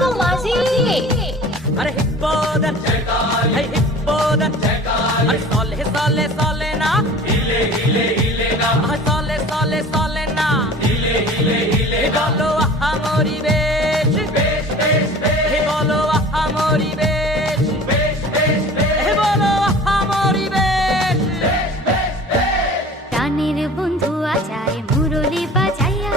গো মাঝি। আরে হিপ্পোদের এই হিপ্পোদের আরে চলে চলে চলে না হিলে হিলে হিলে না চলে চলে চলে না হিলে হিলে হিলে বলো আহা মরি বেশ বেশ বেশ বেশ বলো আহা মরি বেশ বেশ বেশ বেশ বলো আহা মরি বেশ বেশ বেশ বেশ প্রাণের বন্ধু আজায় মুরলি বাজাইয়া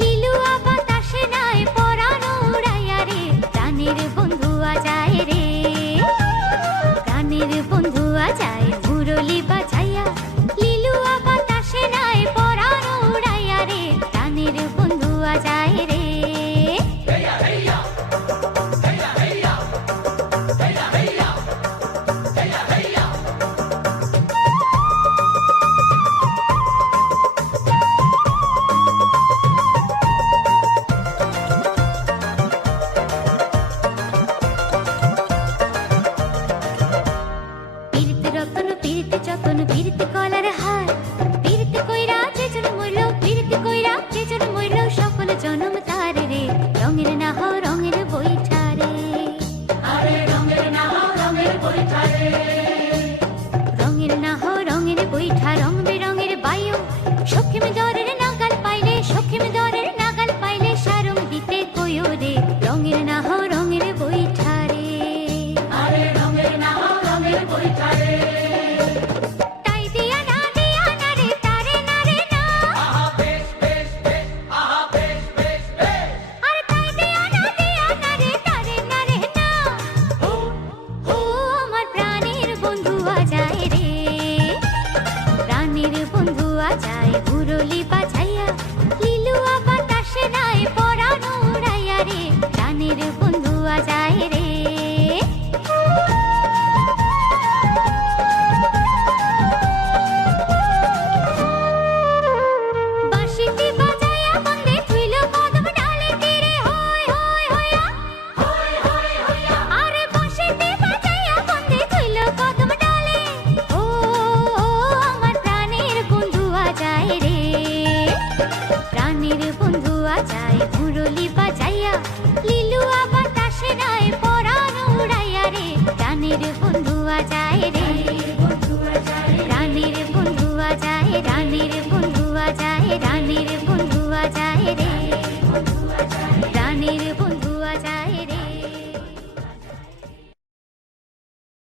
লিলুয়া বাতাসে নাই পরানো উড়াইয়া রে প্রাণের বন্ধু আজায় রে প্রাণের বন্ধু আজায় মুরলি বাজাইয়া লিলুয়া বাতাসে নাই পরানো উড়াইয়া রে প্রাণের বন্ধু আজায় রে হেয়া হেয়া হেয়া হেয়া হেয়া হেয়া হেয়া হেয়া পীড়িত রতন পীড়িত যতন পীড়িত কলার হার পীড়িত কইরা যেজন মইল পীড়িত কইরা যেজন মইল সকল জনম তার রে রঙের না হও রঙের বৈঠা রে আরে রঙের না রঙের বৈঠা রে রঙের না হও রঙের বৈঠা রং বেরঙের বায়ু সখিম দরের নাগাল পাইলে সখিম দরের নাগাল পাইলে সারং দিতে কইও রে রঙের না হও রঙের বৈঠা রে আরে রঙের না রঙের বৈঠা রে তাই দিয়া না রে তারে না রে না আহা বেশ বেশ বেশ আহা বেশ বেশ বেশ আর তাই দিয়া না রে তারে না রে না হু ও আমার প্রাণের বন্ধু আজায় রে প্রাণের বন্ধু আজায় মুরলি